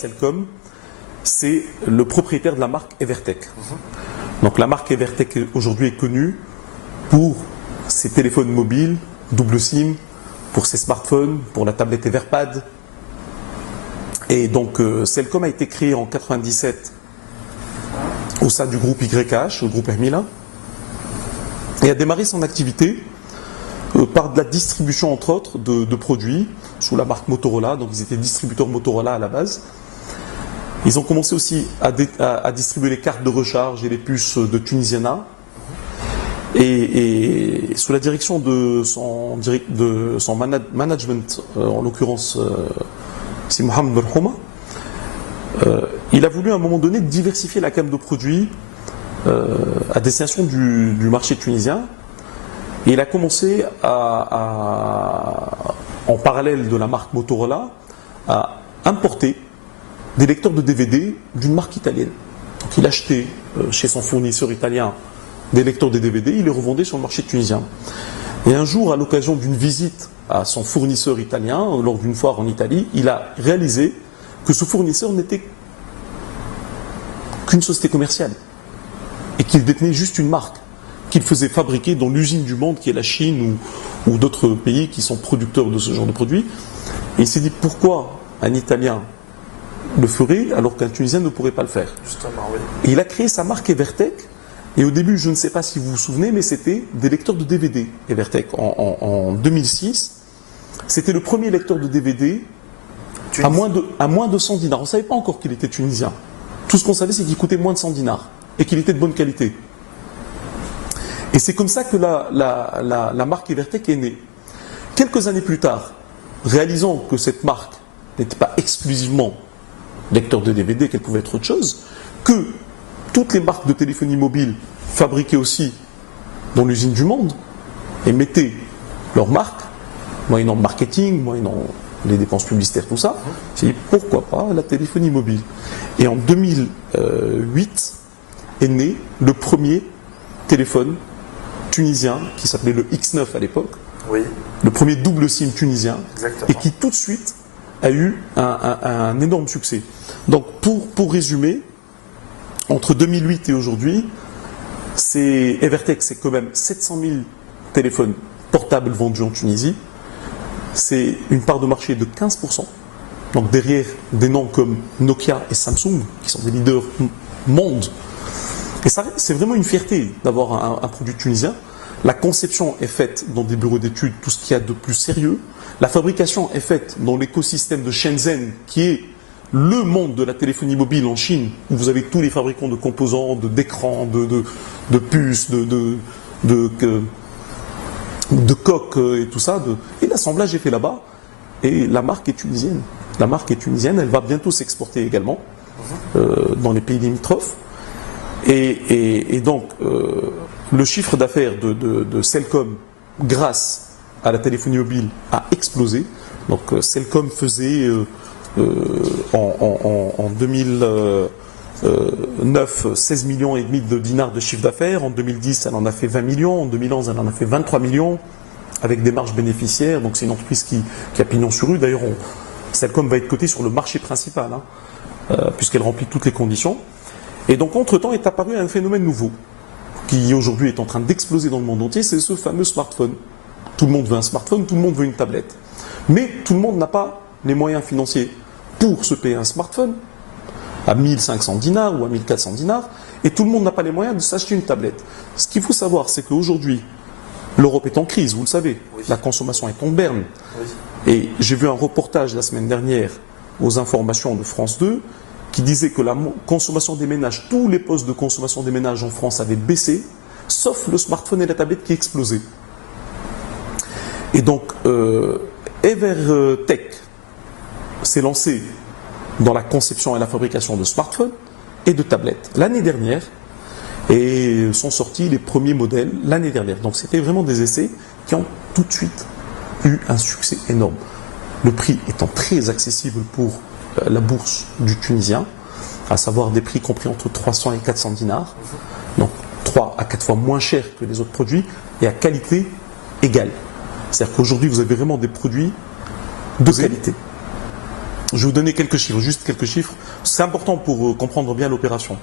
Cellcom, c'est le propriétaire de la marque Evertec. Donc la marque Evertec aujourd'hui est connue pour ses téléphones mobiles, double SIM, pour ses smartphones, pour la tablette Everpad. Et donc Cellcom a été créé en 97 au sein du groupe YH, le groupe Hermila, et a démarré son activité par de la distribution entre autres de produits sous la marque Motorola. Donc ils étaient distributeurs Motorola à la base. Ils ont commencé aussi à distribuer les cartes de recharge et les puces de Tunisiana. Et sous la direction de son management, en l'occurrence c'est Mohamed Berhouma, il a voulu à un moment donné diversifier la gamme de produits à destination du marché tunisien. Et il a commencé en parallèle de la marque Motorola, à importer des lecteurs de DVD d'une marque italienne. Donc il achetait chez son fournisseur italien des lecteurs de DVD, il les revendait sur le marché tunisien. Et un jour, à l'occasion d'une visite à son fournisseur italien, lors d'une foire en Italie, il a réalisé que ce fournisseur n'était qu'une société commerciale et qu'il détenait juste une marque qu'il faisait fabriquer dans l'usine du monde qui est la Chine ou d'autres pays qui sont producteurs de ce genre de produits. Et il s'est dit pourquoi un Italien le ferait alors qu'un Tunisien ne pourrait pas le faire. Justement, oui. Et il a créé sa marque Evertec. Et au début, je ne sais pas si vous vous souvenez, mais c'était des lecteurs de DVD Evertec. En 2006, c'était le premier lecteur de DVD à moins de 100 dinars. On ne savait pas encore qu'il était tunisien. Tout ce qu'on savait, c'est qu'il coûtait moins de 100 dinars et qu'il était de bonne qualité. Et c'est comme ça que la marque Evertec est née. Quelques années plus tard, réalisant que cette marque n'était pas exclusivement lecteur de DVD, qu'elle pouvait être autre chose, que toutes les marques de téléphonie mobile fabriquaient aussi dans l'usine du monde et mettaient leur marque, moyennant le marketing, moyennant les dépenses publicitaires, tout ça, j'ai dit pourquoi pas la téléphonie mobile. Et en 2008 est né le premier téléphone tunisien qui s'appelait le X9 à l'époque, Oui, le premier double SIM tunisien, exactement. et qui tout de suite a eu un énorme succès. Donc pour résumer, entre 2008 et aujourd'hui, Evertec, c'est quand même 700 000 téléphones portables vendus en Tunisie. C'est une part de marché de 15%. Donc derrière des noms comme Nokia et Samsung, qui sont des leaders monde. Et ça, c'est vraiment une fierté d'avoir un produit tunisien. La conception est faite dans des bureaux d'études, tout ce qu'il y a de plus sérieux. La fabrication est faite dans l'écosystème de Shenzhen, qui est le monde de la téléphonie mobile en Chine, où vous avez tous les fabricants de composants, d'écrans, de puces, de coques et tout ça. Et l'assemblage est fait là-bas. Et la marque est tunisienne. La marque est tunisienne, elle va bientôt s'exporter également dans les pays limitrophes. Et donc, le chiffre d'affaires de Cellcom, grâce à la téléphonie mobile, a explosé. Donc, Cellcom faisait en 2009 16 millions et demi de dinars de chiffre d'affaires. En 2010, elle en a fait 20 millions. En 2011, elle en a fait 23 millions avec des marges bénéficiaires. Donc, c'est une entreprise qui a pignon sur rue. D'ailleurs, Cellcom va être cotée sur le marché principal, puisqu'elle remplit toutes les conditions. Et donc, entre-temps, est apparu un phénomène nouveau, qui aujourd'hui est en train d'exploser dans le monde entier, c'est ce fameux smartphone. Tout le monde veut un smartphone, tout le monde veut une tablette. Mais tout le monde n'a pas les moyens financiers pour se payer un smartphone à 1500 dinars ou à 1400 dinars, et tout le monde n'a pas les moyens de s'acheter une tablette. Ce qu'il faut savoir, c'est qu'aujourd'hui, l'Europe est en crise, vous le savez. Oui. La consommation est en berne. Oui. Et j'ai vu un reportage la semaine dernière aux informations de France 2 qui disait que la consommation des ménages, tous les postes de consommation des ménages en France avaient baissé, sauf le smartphone et la tablette qui explosaient. Et donc, Evertec s'est lancé dans la conception et la fabrication de smartphones et de tablettes l'année dernière, et sont sortis les premiers modèles l'année dernière. Donc c'était vraiment des essais qui ont tout de suite eu un succès énorme. Le prix étant très accessible pour la bourse du Tunisien, à savoir des prix compris entre 300 et 400 dinars, donc 3 à 4 fois moins cher que les autres produits et à qualité égale. C'est-à-dire qu'aujourd'hui vous avez vraiment des produits de qualité. Je vais vous donner quelques chiffres, juste quelques chiffres. C'est important pour comprendre bien l'opération.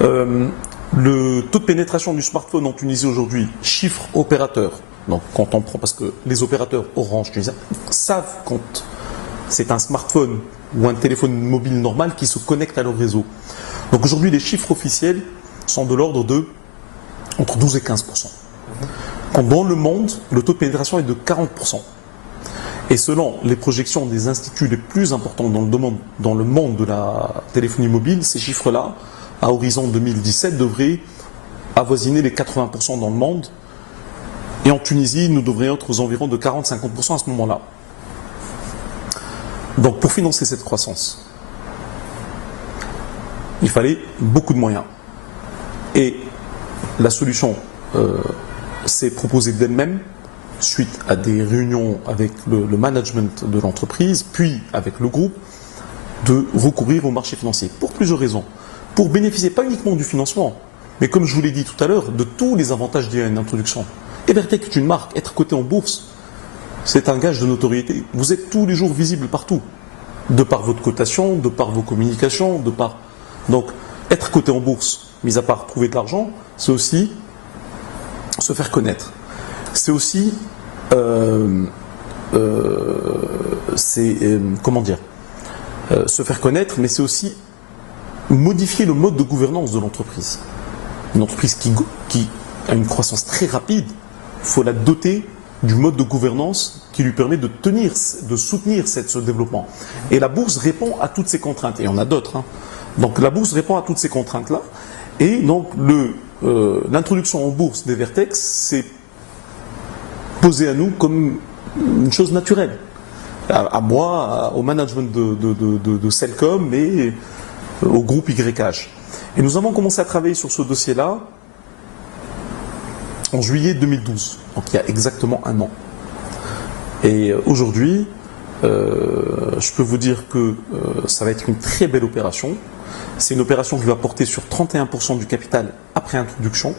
Le taux de pénétration du smartphone en Tunisie aujourd'hui, chiffre opérateur. Donc quand on prend, parce que les opérateurs Orange tunisiens savent quand c'est un smartphone ou un téléphone mobile normal qui se connecte à leur réseau. Donc aujourd'hui, les chiffres officiels sont de l'ordre de entre 12 et 15%. Quand dans le monde, le taux de pénétration est de 40%. Et selon les projections des instituts les plus importants dans le monde de la téléphonie mobile, ces chiffres-là, à horizon 2017, devraient avoisiner les 80% dans le monde. Et en Tunisie, nous devrions être aux environs de 40-50% à ce moment-là. Donc pour financer cette croissance, il fallait beaucoup de moyens. Et la solution s'est proposée d'elle-même, suite à des réunions avec le management de l'entreprise, puis avec le groupe, de recourir au marché financier. Pour plusieurs raisons. Pour bénéficier pas uniquement du financement, mais comme je vous l'ai dit tout à l'heure, de tous les avantages liés à une introduction. Evertec est une marque, être coté en bourse, c'est un gage de notoriété. Vous êtes tous les jours visible partout, de par votre cotation, de par vos communications, de par... Donc, être coté en bourse, mis à part trouver de l'argent, c'est aussi se faire connaître. C'est aussi, se faire connaître, mais c'est aussi modifier le mode de gouvernance de l'entreprise. Une entreprise qui a une croissance très rapide, il faut la doter du mode de gouvernance qui lui permet de soutenir ce développement. Et la bourse répond à toutes ces contraintes. Et il y en a d'autres. Hein. Donc la bourse répond à toutes ces contraintes-là. Et donc l'introduction en bourse d'Evertec, c'est posé à nous comme une chose naturelle. À moi, au management de Cellcom et au groupe YH. Et nous avons commencé à travailler sur ce dossier-là en juillet 2012, donc il y a exactement un an. Et aujourd'hui, je peux vous dire que ça va être une très belle opération. C'est une opération qui va porter sur 31% du capital après introduction.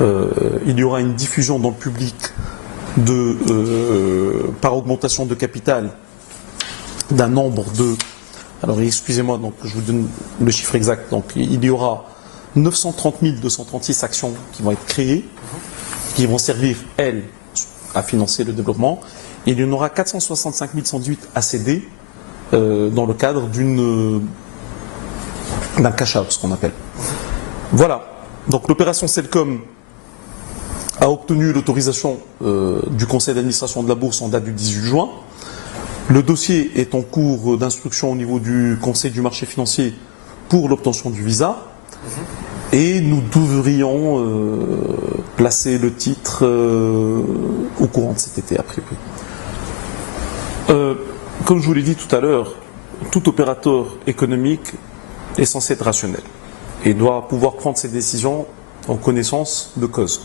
Il y aura une diffusion dans le public par augmentation de capital d'un nombre de... Alors excusez-moi, donc je vous donne le chiffre exact. Donc il y aura 930 236 actions qui vont être créées, qui vont servir, elles, à financer le développement. Et il y en aura 465 118 à céder dans le cadre d'un cash-out, ce qu'on appelle. Voilà. Donc l'opération Cellcom a obtenu l'autorisation du conseil d'administration de la bourse en date du 18 juin. Le dossier est en cours d'instruction au niveau du conseil du marché financier pour l'obtention du visa. Et nous devrions placer le titre au courant de cet été, a priori. Comme je vous l'ai dit tout à l'heure, tout opérateur économique est censé être rationnel et doit pouvoir prendre ses décisions en connaissance de cause.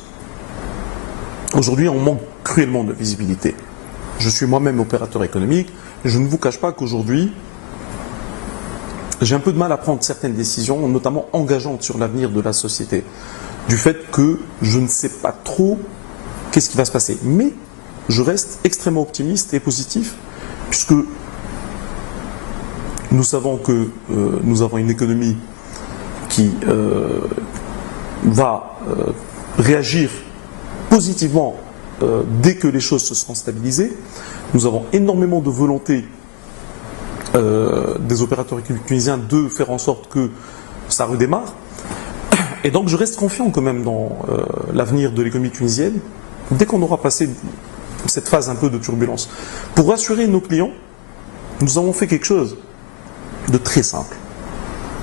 Aujourd'hui, on manque cruellement de visibilité. Je suis moi-même opérateur économique. Je ne vous cache pas qu'aujourd'hui, j'ai un peu de mal à prendre certaines décisions, notamment engageantes sur l'avenir de la société, du fait que je ne sais pas trop qu'est-ce qui va se passer. Mais je reste extrêmement optimiste et positif, puisque nous savons que nous avons une économie qui va réagir positivement dès que les choses se seront stabilisées. Nous avons énormément de volonté des opérateurs économiques tunisiens de faire en sorte que ça redémarre. Et donc je reste confiant quand même dans l'avenir de l'économie tunisienne dès qu'on aura passé cette phase un peu de turbulence. Pour rassurer nos clients, nous avons fait quelque chose de très simple.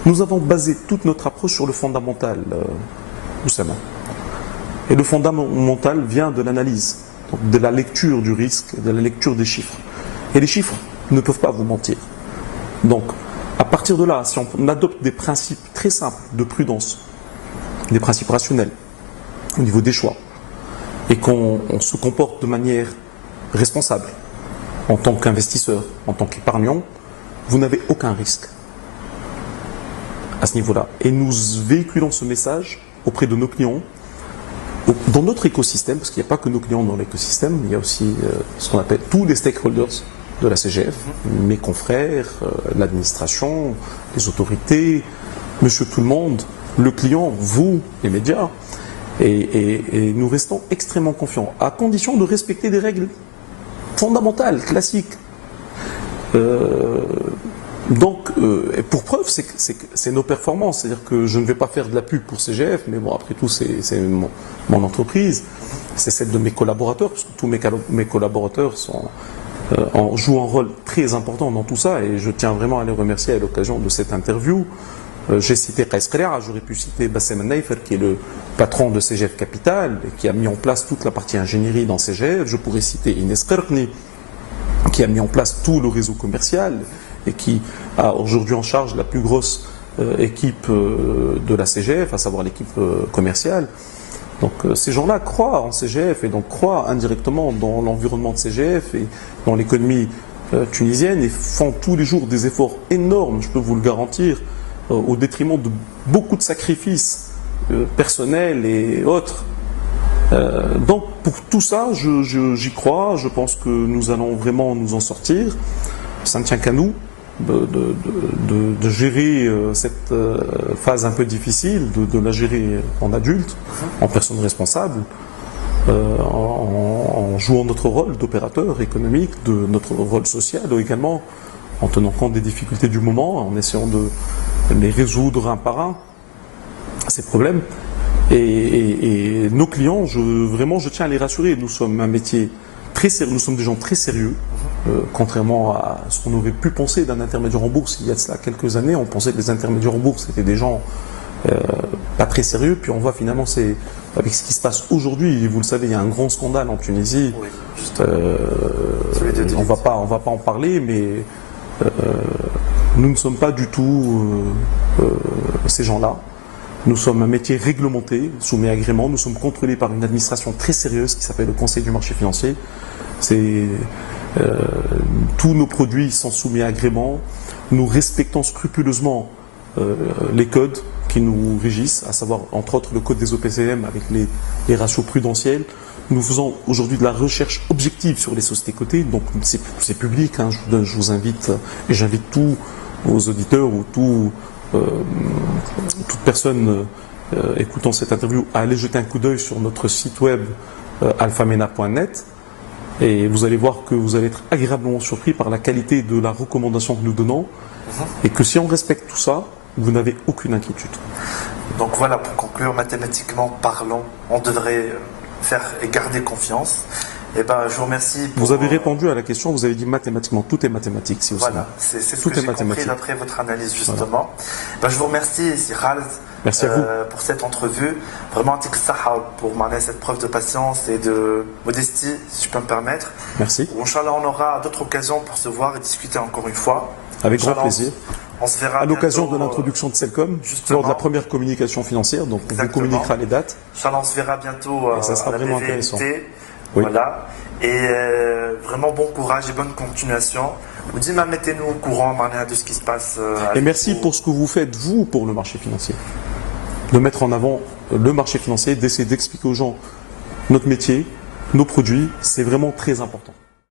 Nous avons basé toute notre approche sur le fondamental, Oussama. Et le fondamental vient de l'analyse, de la lecture du risque, de la lecture des chiffres. Et les chiffres ne peuvent pas vous mentir. Donc, à partir de là, si on adopte des principes très simples de prudence, des principes rationnels au niveau des choix, et qu'on se comporte de manière responsable en tant qu'investisseur, en tant qu'épargnant, vous n'avez aucun risque à ce niveau-là. Et nous véhiculons ce message auprès de nos clients, dans notre écosystème, parce qu'il n'y a pas que nos clients dans l'écosystème, il y a aussi ce qu'on appelle tous les stakeholders de la CGF, mes confrères, l'administration, les autorités, monsieur tout le monde, le client, vous, les médias. Et nous restons extrêmement confiants, à condition de respecter des règles fondamentales, classiques. Pour preuve, c'est nos performances. C'est-à-dire que je ne vais pas faire de la pub pour CGF, mais bon, après tout, c'est mon entreprise. C'est celle de mes collaborateurs, parce que tous mes collaborateurs jouent un rôle très important dans tout ça, et je tiens vraiment à les remercier à l'occasion de cette interview. J'ai cité Qais Qari'a, j'aurais pu citer Bassem Naifer, qui est le patron de CGF Capital, et qui a mis en place toute la partie ingénierie dans CGF. Je pourrais citer Inès Qarqni, qui a mis en place tout le réseau commercial, et qui a aujourd'hui en charge la plus grosse équipe de la CGF, à savoir l'équipe commerciale. Donc ces gens-là croient en CGF, et donc croient indirectement dans l'environnement de CGF et dans l'économie tunisienne, et font tous les jours des efforts énormes, je peux vous le garantir, au détriment de beaucoup de sacrifices personnels et autres. Donc pour tout ça, j'y crois, je pense que nous allons vraiment nous en sortir. Ça ne tient qu'à nous de gérer cette phase un peu difficile, de la gérer en adulte, en personne responsable, en jouant notre rôle d'opérateur économique, de notre rôle social également, en tenant compte des difficultés du moment, en essayant de les résoudre un par un, ces problèmes. Et nos clients, je tiens à les rassurer, nous sommes un métier très sérieux, nous sommes des gens très sérieux, contrairement à ce qu'on aurait pu penser d'un intermédiaire en bourse. Il y a de cela quelques années, on pensait que les intermédiaires en bourse étaient des gens pas très sérieux, puis on voit finalement, avec ce qui se passe aujourd'hui, vous le savez, il y a un grand scandale en Tunisie. Oui, on va pas en parler, mais nous ne sommes pas du tout ces gens-là. Nous sommes un métier réglementé, soumis à agrément. Nous sommes contrôlés par une administration très sérieuse qui s'appelle le Conseil du marché financier. Tous nos produits sont soumis à agrément. Nous respectons scrupuleusement les codes qui nous régissent, à savoir entre autres le code des OPCM avec les ratios prudentiels. Nous faisons aujourd'hui de la recherche objective sur les sociétés cotées, donc c'est public. Hein, je vous invite, et j'invite tous vos auditeurs ou toute personne écoutant cette interview à aller jeter un coup d'œil sur notre site web alfamena.net, et vous allez voir que vous allez être agréablement surpris par la qualité de la recommandation que nous donnons, et que si on respecte tout ça, vous n'avez aucune inquiétude. Donc voilà, pour conclure, mathématiquement parlant, on devrait faire et garder confiance. Eh ben, je vous remercie. Vous avez répondu à la question, vous avez dit mathématiquement, tout est mathématique. Si voilà, c'est ce que j'ai compris d'après votre analyse justement. Voilà. Ben, je vous remercie, Si Khaled, merci à vous. Pour cette entrevue. Vraiment, pour m'amener cette preuve de patience et de modestie, si je peux me permettre. Merci. Inch'Allah, on aura d'autres occasions pour se voir et discuter encore une fois. Avec grand plaisir. On se verra à l'occasion de l'introduction de Celcom, lors de la première communication financière, donc on vous communiquera les dates. Inch'Allah, on se verra bientôt et ça sera à la vraiment BVMT. intéressant. Oui. Voilà. Et vraiment bon courage et bonne continuation. Vous dites, mettez-nous au courant de ce qui se passe. Et merci pour ce que vous faites, vous, pour le marché financier. De mettre en avant le marché financier, d'essayer d'expliquer aux gens notre métier, nos produits, c'est vraiment très important.